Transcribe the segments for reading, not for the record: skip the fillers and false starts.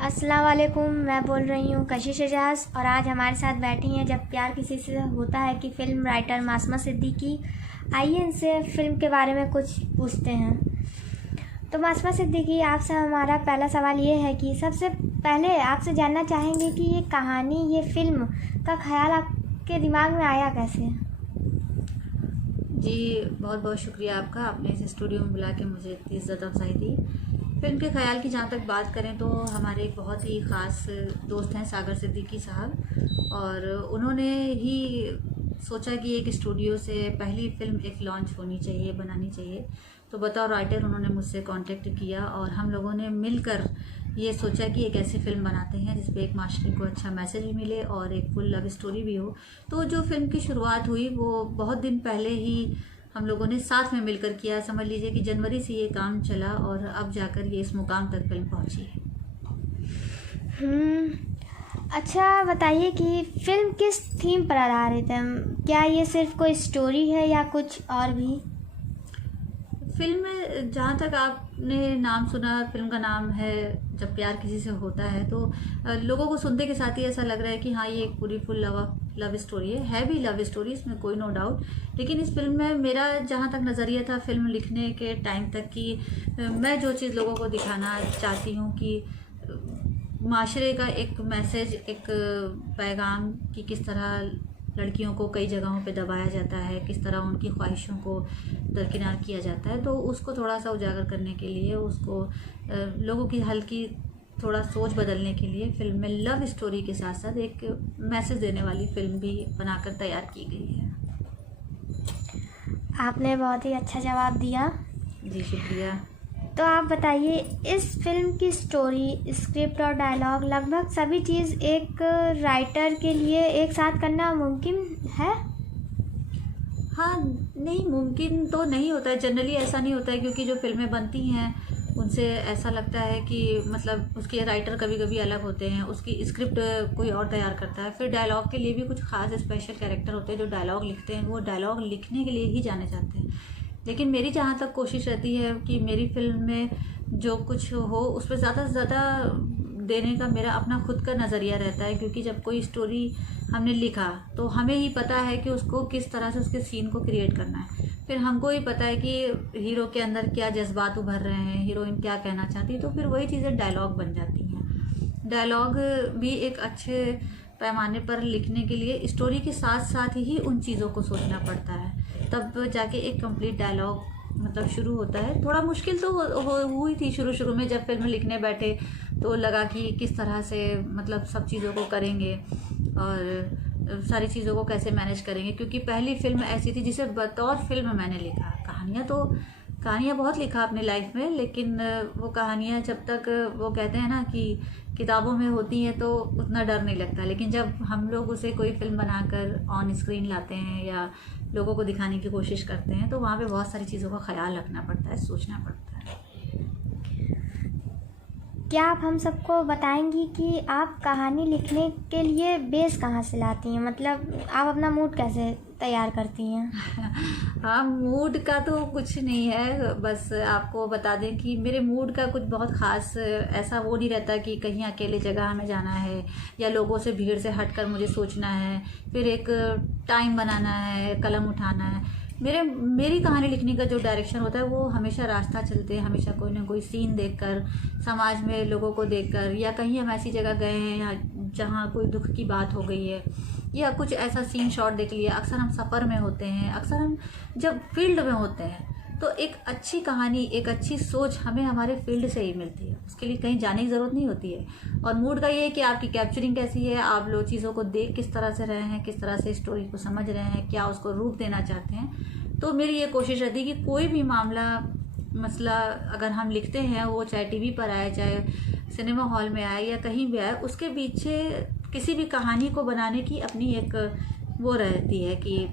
अस्सलाम वालेकुम। मैं बोल रही हूँ कशिश एजाज और आज हमारे साथ बैठी हैं जब प्यार किसी से होता है कि फ़िल्म राइटर मासमा सिद्दीकी। आइए इनसे फ़िल्म के बारे में कुछ पूछते हैं। तो मासमा सिद्दीकी, आपसे हमारा पहला सवाल ये है कि सबसे पहले आपसे जानना चाहेंगे कि ये कहानी, ये फ़िल्म का ख़्याल आपके दिमाग में आया कैसे? जी, बहुत बहुत शुक्रिया आपका, आपने इस स्टूडियो में बुला के मुझे इतनी इज़्ज़त अफ़ज़ाई दी। फ़िल्म के ख़्याल की जहाँ तक बात करें तो हमारे एक बहुत ही ख़ास दोस्त हैं सागर सिद्दीकी साहब, और उन्होंने ही सोचा कि एक स्टूडियो से पहली फ़िल्म एक लॉन्च होनी चाहिए, बनानी चाहिए। तो बतौर राइटर उन्होंने मुझसे कांटेक्ट किया और हम लोगों ने मिलकर ये सोचा कि एक ऐसी फ़िल्म बनाते हैं जिस पे एक माशरे को अच्छा मैसेज भी मिले और एक फुल लव स्टोरी भी हो। तो जो फ़िल्म की शुरुआत हुई वो बहुत दिन पहले ही हम लोगों ने साथ में मिलकर किया। समझ लीजिए कि जनवरी से ये काम चला और अब जाकर ये इस मुकाम तक फ़िल्म पहुंची है। अच्छा बताइए कि फ़िल्म किस थीम पर आधारित है? क्या ये सिर्फ कोई स्टोरी है या कुछ और भी? फ़िल्म में जहाँ तक आपने नाम सुना, फ़िल्म का नाम है जब प्यार किसी से होता है, तो लोगों को सुनते के साथ ही ऐसा लग रहा है कि हाँ, ये एक पूरी फुल लव स्टोरी है भी लव स्टोरी, इसमें कोई नो डाउट। लेकिन इस फिल्म में मेरा जहाँ तक नज़रिया था फिल्म लिखने के टाइम तक कि मैं जो चीज़ लोगों को दिखाना चाहती हूँ कि माशरे का एक मैसेज, एक पैगाम कि किस तरह लड़कियों को कई जगहों पे दबाया जाता है, किस तरह उनकी ख्वाहिशों को दरकिनार किया जाता है। तो उसको थोड़ा सा उजागर करने के लिए, उसको लोगों की हल्की थोड़ा सोच बदलने के लिए फ़िल्म में लव स्टोरी के साथ साथ एक मैसेज देने वाली फ़िल्म भी बनाकर तैयार की गई है। आपने बहुत ही अच्छा जवाब दिया। जी शुक्रिया। तो आप बताइए, इस फिल्म की स्टोरी, स्क्रिप्ट और डायलॉग, लगभग सभी चीज़ एक राइटर के लिए एक साथ करना मुमकिन है? हाँ, नहीं मुमकिन तो नहीं होता है, जनरली ऐसा नहीं होता है, क्योंकि जो फ़िल्में बनती हैं उनसे ऐसा लगता है कि मतलब उसके राइटर कभी कभी अलग होते हैं, उसकी स्क्रिप्ट कोई और तैयार करता है, फिर डायलॉग के लिए भी कुछ खास स्पेशल कैरेक्टर होते हैं जो डायलॉग लिखते हैं, वो डायलॉग लिखने के लिए ही जाने जाते हैं। लेकिन मेरी जहाँ तक कोशिश रहती है कि मेरी फ़िल्म में जो कुछ हो उस पर ज़्यादा से ज़्यादा देने का मेरा अपना खुद का नज़रिया रहता है, क्योंकि जब कोई स्टोरी हमने लिखा तो हमें ही पता है कि उसको किस तरह से उसके सीन को क्रिएट करना है। फिर हमको ही पता है कि हीरो के अंदर क्या जज्बात उभर रहे हैं, हीरोइन क्या कहना चाहती है, तो फिर वही चीज़ें डायलॉग बन जाती हैं। डायलॉग भी एक अच्छे पैमाने पर लिखने के लिए स्टोरी के साथ साथ ही उन चीज़ों को सोचना पड़ता है, तब जाके एक कंप्लीट डायलॉग मतलब शुरू होता है। थोड़ा मुश्किल तो हुई थी शुरू में, जब फिल्म लिखने बैठे तो लगा कि किस तरह से मतलब सब चीज़ों को करेंगे और सारी चीज़ों को कैसे मैनेज करेंगे, क्योंकि पहली फ़िल्म ऐसी थी जिसे बतौर फिल्म मैंने लिखा। कहानियाँ बहुत लिखा अपनी लाइफ में, लेकिन वो कहानियाँ जब तक वो कहते हैं ना कि किताबों में होती हैं तो उतना डर नहीं लगता, लेकिन जब हम लोग उसे कोई फिल्म बनाकर ऑन स्क्रीन लाते हैं या लोगों को दिखाने की कोशिश करते हैं तो वहाँ पे बहुत सारी चीज़ों का ख्याल रखना पड़ता है, सोचना पड़ता है। क्या आप हम सबको बताएंगी कि आप कहानी लिखने के लिए बेस कहाँ से लाती हैं? मतलब आप अपना मूड कैसे तैयार करती हैं? हाँ, मूड का तो कुछ नहीं है, बस आपको बता दें कि मेरे मूड का कुछ बहुत ख़ास ऐसा वो नहीं रहता कि कहीं अकेले जगह हमें जाना है या लोगों से भीड़ से हटकर मुझे सोचना है, फिर एक टाइम बनाना है, कलम उठाना है। मेरी कहानी लिखने का जो डायरेक्शन होता है वो हमेशा रास्ता चलते हैं, हमेशा कोई ना कोई सीन देखकर, समाज में लोगों को देखकर, या कहीं हम ऐसी जगह गए हैं या जहाँ कोई दुख की बात हो गई है या कुछ ऐसा सीन शॉट देख लिया। अक्सर हम सफ़र में होते हैं, अक्सर हम जब फील्ड में होते हैं तो एक अच्छी कहानी, एक अच्छी सोच हमें हमारे फील्ड से ही मिलती है, उसके लिए कहीं जाने की ज़रूरत नहीं होती है। और मूड का ये है कि आपकी कैप्चरिंग कैसी है, आप लोग चीज़ों को देख किस तरह से रहे हैं, किस तरह से स्टोरी को समझ रहे हैं, क्या उसको रूप देना चाहते हैं। तो मेरी ये कोशिश रहती है कि कोई भी मसला अगर हम लिखते हैं, वो चाहे टीवी पर आए, चाहे सिनेमा हॉल में आए या कहीं भी आए, उसके पीछे किसी भी कहानी को बनाने की अपनी एक वो रहती है कि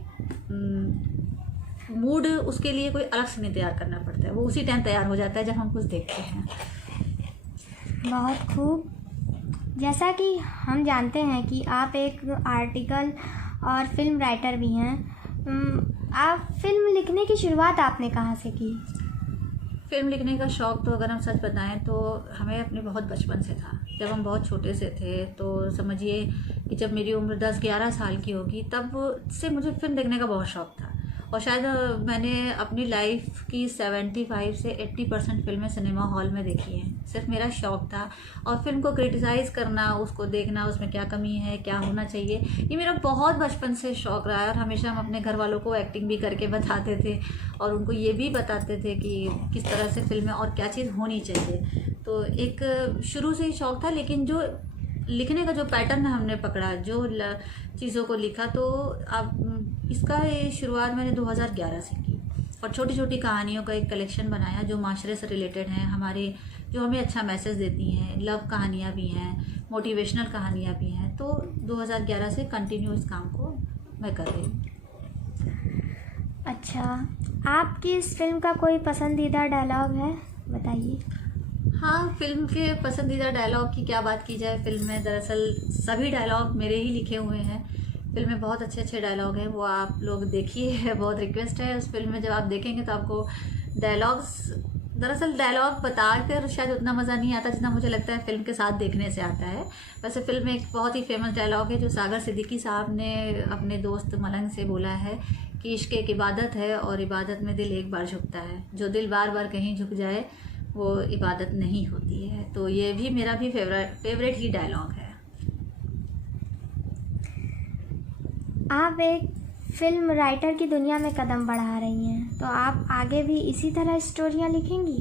मूड उसके लिए कोई अलग से नहीं तैयार करना पड़ता है, वो उसी टाइम तैयार हो जाता है जब हम कुछ देखते हैं। बहुत खूब। जैसा कि हम जानते हैं कि आप एक आर्टिकल और फिल्म राइटर भी हैं, आप फिल्म लिखने की शुरुआत आपने कहाँ से की? फिल्म लिखने का शौक़ तो अगर हम सच बताएं तो हमें अपने बहुत बचपन से था। जब हम बहुत छोटे से थे तो समझिए कि जब मेरी उम्र 10-11 साल की होगी तब से मुझे फिल्म देखने का बहुत शौक़ था। और शायद मैंने अपनी लाइफ की 75 से 80% फिल्में सिनेमा हॉल में देखी हैं। सिर्फ मेरा शौक़ था। और फिल्म को क्रिटिसाइज़ करना, उसको देखना, उसमें क्या कमी है, क्या होना चाहिए, ये मेरा बहुत बचपन से शौक़ रहा है। और हमेशा हम अपने घर वालों को एक्टिंग भी करके बताते थे और उनको ये भी बताते थे कि किस तरह से फिल्में और क्या चीज़ होनी चाहिए। तो एक शुरू से ही शौक़ था। लेकिन जो लिखने का जो पैटर्न हमने पकड़ा, जो चीज़ों को लिखा, तो अब इसका ये शुरुआत मैंने 2011 से की और छोटी छोटी कहानियों का एक कलेक्शन बनाया जो माशरे से रिलेटेड हैं, हमारे जो हमें अच्छा मैसेज देती हैं। लव कहानियाँ भी हैं, मोटिवेशनल कहानियाँ भी हैं। तो 2011 से कंटिन्यू इस काम को मैं कर रही हूँ। अच्छा, आपकी इस फिल्म का कोई पसंदीदा डायलॉग है, बताइए। हाँ, फिल्म के पसंदीदा डायलॉग की क्या बात की जाए। फिल्म में दरअसल सभी डायलॉग मेरे ही लिखे हुए हैं। फिल्म में बहुत अच्छे अच्छे डायलॉग हैं, वो आप लोग देखिए है, बहुत रिक्वेस्ट है। उस फिल्म में जब आप देखेंगे तो आपको दरअसल डायलॉग बता कर शायद उतना मज़ा नहीं आता जितना मुझे लगता है फिल्म के साथ देखने से आता है। वैसे फिल्म में एक बहुत ही फेमस डायलॉग है जो सागर सिद्दीकी साहब ने अपने दोस्त मलंग से बोला है कि इश्क एक इबादत है और इबादत में दिल एक बार झुकता है, जो दिल बार बार कहीं झुक जाए वो इबादत नहीं होती है। तो ये भी मेरा भी फेवरेट ही डायलॉग है। आप एक फिल्म राइटर की दुनिया में कदम बढ़ा रही हैं, तो आप आगे भी इसी तरह स्टोरियाँ लिखेंगी?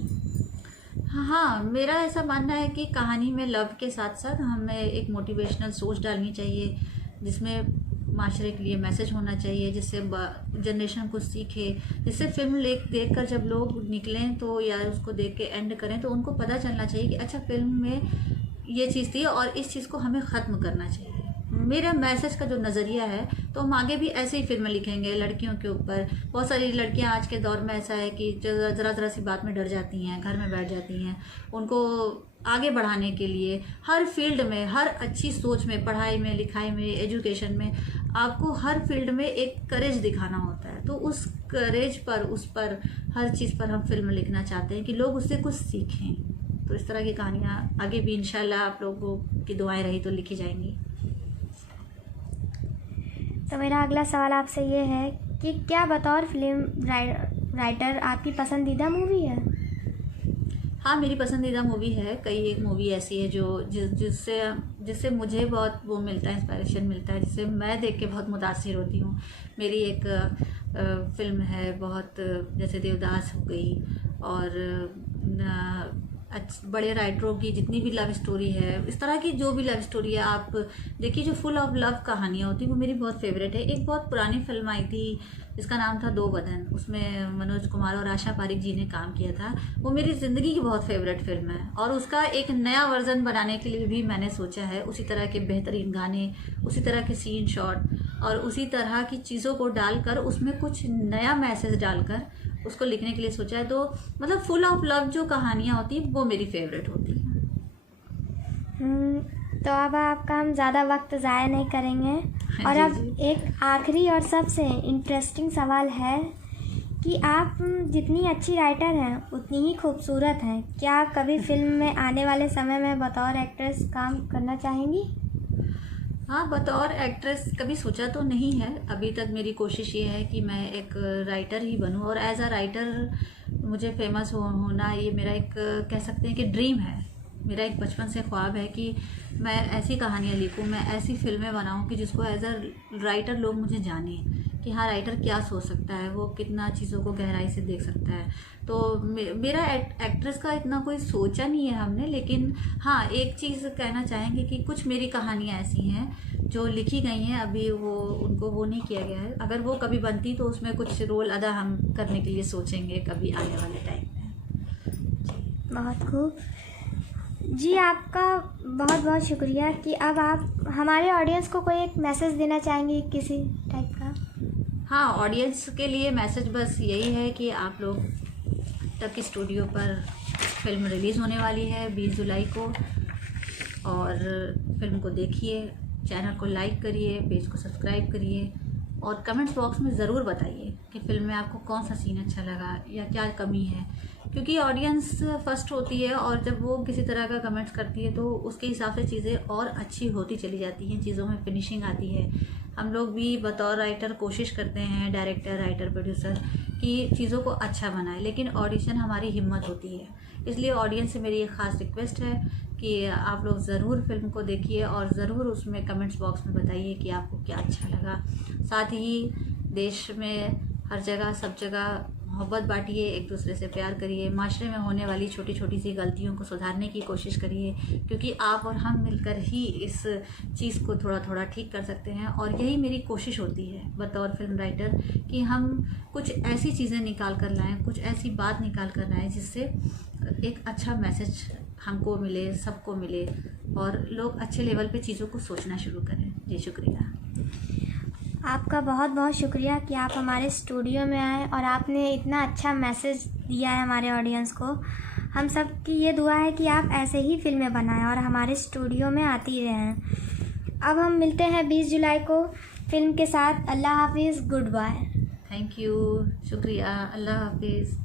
हाँ, मेरा ऐसा मानना है कि कहानी में लव के साथ साथ हमें एक मोटिवेशनल सोच डालनी चाहिए, जिसमें माशरे के लिए मैसेज होना चाहिए, जिससे जनरेशन कुछ सीखे, जिससे फिल्म देख कर जब लोग निकलें तो या उसको देख के एंड करें तो उनको पता चलना चाहिए कि अच्छा फिल्म में ये चीज़ थी और इस चीज़ को हमें ख़त्म करना चाहिए। मेरा मैसेज का जो नज़रिया है, तो हम आगे भी ऐसे ही फिल्में लिखेंगे लड़कियों के ऊपर। बहुत सारी लड़कियां आज के दौर में ऐसा है कि ज़रा सी बात में डर जाती हैं, घर में बैठ जाती हैं। उनको आगे बढ़ाने के लिए हर फील्ड में, हर अच्छी सोच में, पढ़ाई में, लिखाई में, एजुकेशन में, आपको हर फील्ड में एक करेज दिखाना होता है। तो उस करेज पर, उस पर, हर चीज़ पर हम फिल्म लिखना चाहते हैं कि लोग उससे कुछ सीखें। तो इस तरह की कहानियाँ आगे भी इंशाल्लाह आप लोगों की दुआएं रही तो लिखी जाएंगी। तो मेरा अगला सवाल आपसे ये है कि क्या बतौर फिल्म राइटर आपकी पसंदीदा मूवी है? हाँ, मेरी पसंदीदा मूवी है। कई एक मूवी ऐसी है जो जिससे मुझे बहुत वो मिलता है, इंस्पायरेशन मिलता है, जिससे मैं देख के बहुत मुतासिर होती हूँ। मेरी एक फिल्म है बहुत, जैसे देवदास हो गई, और बड़े राइटरों की जितनी भी लव स्टोरी है, इस तरह की जो भी लव स्टोरी है आप देखिए, जो फुल ऑफ लव कहानियाँ होती हैं वो मेरी बहुत फेवरेट है। एक बहुत पुरानी फिल्म आई थी जिसका नाम था दो बदन, उसमें मनोज कुमार और आशा पारिक जी ने काम किया था। वो मेरी ज़िंदगी की बहुत फेवरेट फिल्म है और उसका एक नया वर्जन बनाने के लिए भी मैंने सोचा है। उसी तरह के बेहतरीन गाने, उसी तरह के सीन शॉट और उसी तरह की चीज़ों को डालकर उसमें कुछ नया मैसेज डालकर उसको लिखने के लिए सोचा है। तो मतलब फुल ऑफ लव जो कहानियाँ होती हैं वो मेरी फेवरेट होती हैं। तो अब आपका हम ज़्यादा वक्त ज़ाया नहीं करेंगे और अब एक आखिरी और सबसे इंटरेस्टिंग सवाल है कि आप जितनी अच्छी राइटर हैं उतनी ही खूबसूरत हैं। क्या कभी फिल्म में आने वाले समय में बतौर एक्ट्रेस काम करना चाहेंगी? हाँ, बतौर एक्ट्रेस कभी सोचा तो नहीं है। अभी तक मेरी कोशिश ये है कि मैं एक राइटर ही बनूं और एज अ राइटर मुझे फेमस होना ये मेरा एक कह सकते हैं कि ड्रीम है। मेरा एक बचपन से ख्वाब है कि मैं ऐसी कहानियाँ लिखूं, मैं ऐसी फिल्में बनाऊं कि जिसको एज अ राइटर लोग मुझे जानें कि हाँ, राइटर क्या सोच सकता है, वो कितना चीज़ों को गहराई से देख सकता है। तो मेरा एक्ट्रेस का इतना कोई सोचा नहीं है हमने, लेकिन हाँ, एक चीज़ कहना चाहेंगे कि कुछ मेरी कहानियाँ ऐसी हैं जो लिखी गई हैं, अभी उनको वो नहीं किया गया है। अगर वो कभी बनती तो उसमें कुछ रोल अदा हम करने के लिए सोचेंगे कभी आने वाले टाइम में। बहुत खूब जी, आपका बहुत बहुत शुक्रिया कि अब आप हमारे ऑडियंस को कोई एक मैसेज देना चाहेंगी किसी टाइप का? हाँ, ऑडियंस के लिए मैसेज बस यही है कि आप लोग तक स्टूडियो पर फिल्म रिलीज़ होने वाली है 20 जुलाई को, और फिल्म को देखिए, चैनल को लाइक करिए, पेज को सब्सक्राइब करिए और कमेंट्स बॉक्स में ज़रूर बताइए कि फिल्म में आपको कौन सा सीन अच्छा लगा या क्या कमी है क्योंकि ऑडियंस फर्स्ट होती है और जब वो किसी तरह का कमेंट्स करती है तो उसके हिसाब से चीज़ें और अच्छी होती चली जाती हैं, चीज़ों में फिनिशिंग आती है। हम लोग भी बतौर राइटर कोशिश करते हैं, डायरेक्टर, राइटर, प्रोड्यूसर, कि चीज़ों को अच्छा बनाए, लेकिन ऑडिशन हमारी हिम्मत होती है। इसलिए ऑडियंस से मेरी एक ख़ास रिक्वेस्ट है कि आप लोग ज़रूर फिल्म को देखिए और ज़रूर उसमें कमेंट्स बॉक्स में बताइए कि आपको क्या अच्छा लगा। साथ ही देश में हर जगह, सब जगह मोहब्बत बांटिए, एक दूसरे से प्यार करिए, माशरे में होने वाली छोटी छोटी सी गलतियों को सुधारने की कोशिश करिए, क्योंकि आप और हम मिलकर ही इस चीज़ को थोड़ा थोड़ा ठीक कर सकते हैं। और यही मेरी कोशिश होती है बतौर फिल्म राइटर कि हम कुछ ऐसी चीज़ें निकाल कर लाएँ, कुछ ऐसी बात निकाल कर लाएँ जिससे एक अच्छा मैसेज हमको मिले, सबको मिले और लोग अच्छे लेवल पे चीज़ों को सोचना शुरू करें। जी शुक्रिया। आपका बहुत बहुत शुक्रिया कि आप हमारे स्टूडियो में आए और आपने इतना अच्छा मैसेज दिया है हमारे ऑडियंस को। हम सब की ये दुआ है कि आप ऐसे ही फिल्में बनाएं और हमारे स्टूडियो में आती रहें। अब हम मिलते हैं 20 जुलाई को फिल्म के साथ। अल्लाह हाफिज़, गुड बाय। थैंक यू, शुक्रिया, अल्लाह हाफिज़।